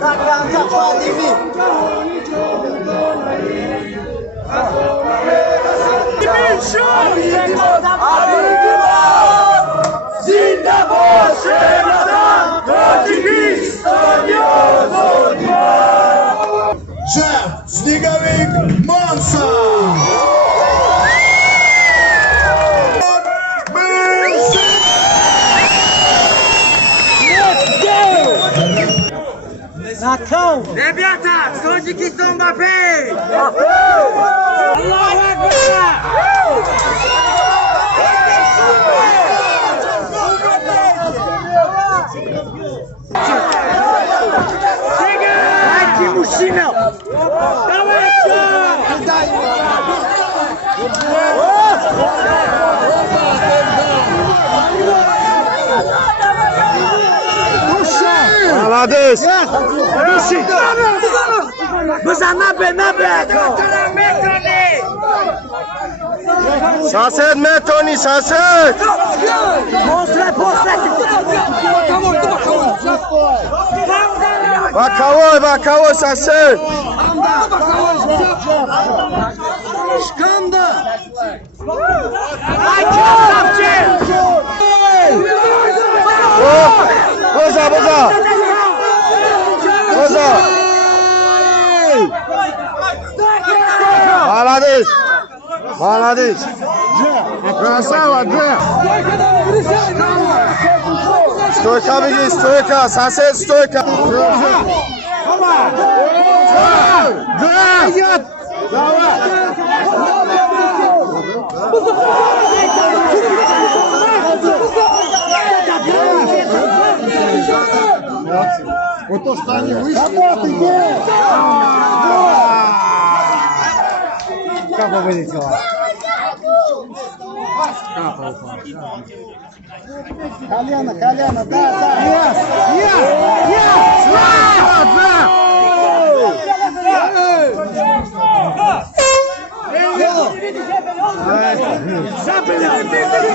Zagranja Padivi. Шеф, сніговик Монса! Ребята, сотники с Мбаппе! Аллаху Акбар! Дайте мужчинам! Давай Молодец! Сосед метони, сосед! Боковой, сосед! Боза! Молодец! Красава, Джефф! Стойка, беги, стойка! Сосед, стойка! Джефф! Вот то, что они вышли. Капа вылетела. Капа упала. Колено, да. Yes!